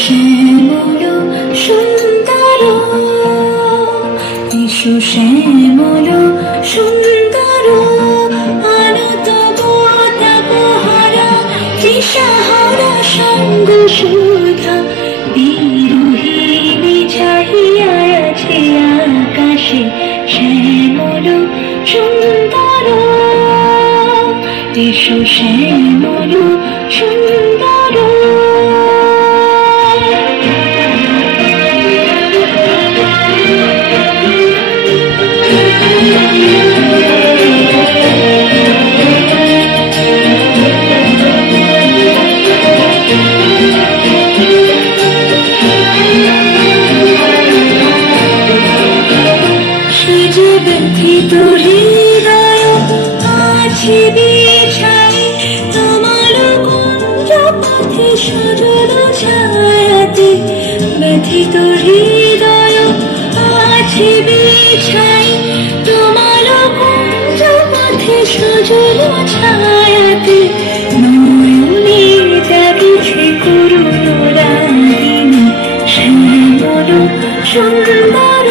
শ্যামল সুন্দর ইসু শ্যামল সুন্দর আনত তাপহারা তৃষাহারা সঙ্গ সুধা বিরোহিণী চাহিয়া আছে আকাশে শ্যামল সুন্দর ইসু শ্যামল সুন্দর হৃদয় আছে বিছাই তোমার কুঞ্জ পথে সজল ছায়াতে ব্যথিত হৃদয় আছে বিছাই তোমার কুঞ্জ পথে সজল ছায়াতে নয়নে জাগিছে করুণ রাগিনী শ্যামল সুন্দর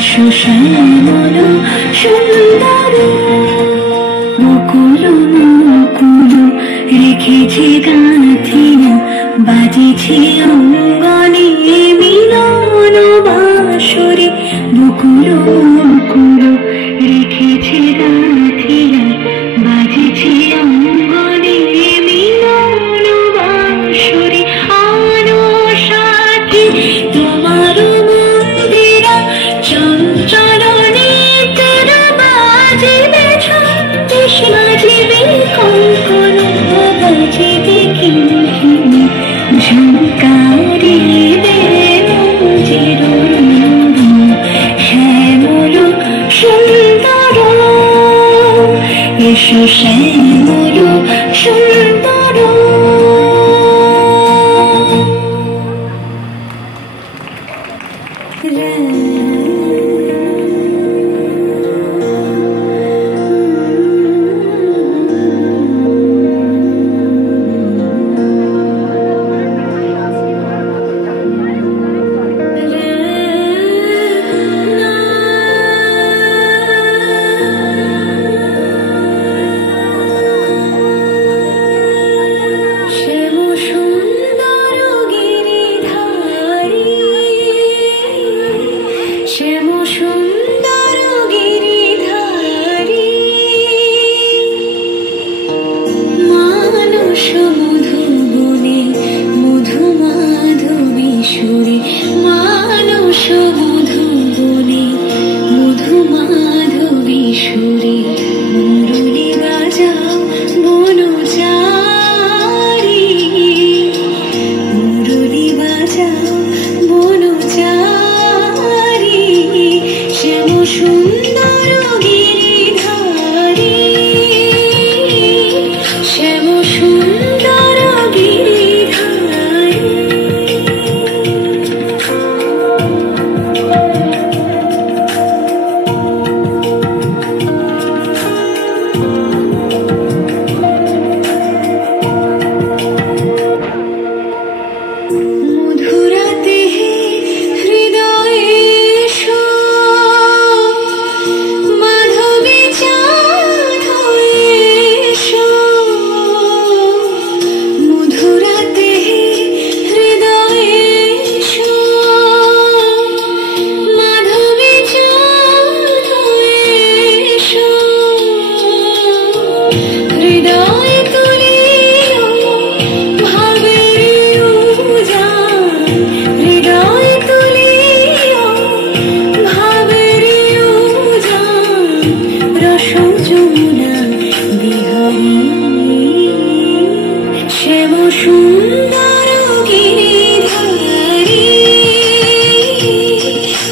শ্যামল সুন্দর মুকুল মুকুল রেখেছে গাঁথিয়া বাজিছে অঙ্গনে মিলন বাঁশরে মুকুল মুকুল রেখেছে গাঁথিয়া বাজিছে অঙ্গনে মিলন বাঁশরে আনো সাথে তোমার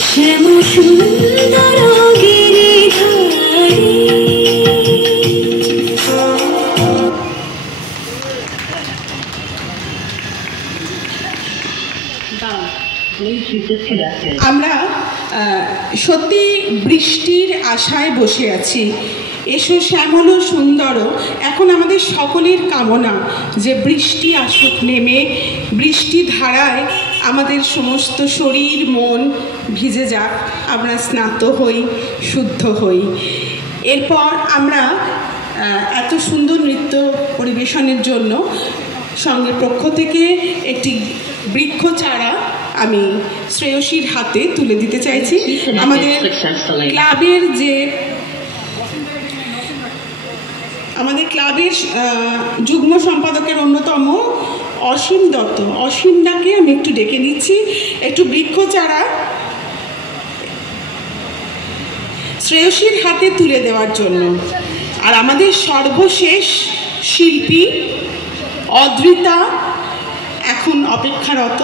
শ্যামল সুন্দর আমরা সত্যি বৃষ্টির আশায় বসে আছি। এসো শ্যামল সুন্দর, এখন আমাদের সকলের কামনা যে বৃষ্টি আসুক নেমে, বৃষ্টি ধারায় আমাদের সমস্ত শরীর মন ভিজে যাক, আমরা স্নাত হই, শুদ্ধ হই। এরপর আমরা এত সুন্দর নৃত্য পরিবেশনের জন্য সঙ্গের পক্ষ থেকে একটি বৃক্ষ চারা আমি শ্রেয়সীর হাতে তুলে দিতে চাইছি। আমাদের ক্লাবের যুগ্ম সম্পাদকের অন্যতম অসীম দত্ত, অসীমদাকে আমি একটু ডেকে নিচ্ছি একটু বৃক্ষ চারা শ্রেয়সীর হাতে তুলে দেওয়ার জন্য। আর আমাদের সর্বশেষ শিল্পী অদ্রিতা এখন অপেক্ষারত।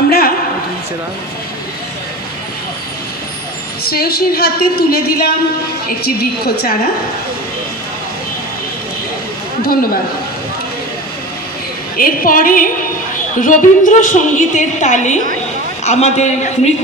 আমরা শ্রেয়সীর হাতে তুলে দিলাম একটি বৃক্ষ চারা। ধন্যবাদ। এরপরে রবীন্দ্রসঙ্গীতের তালে আমাদের নৃত্য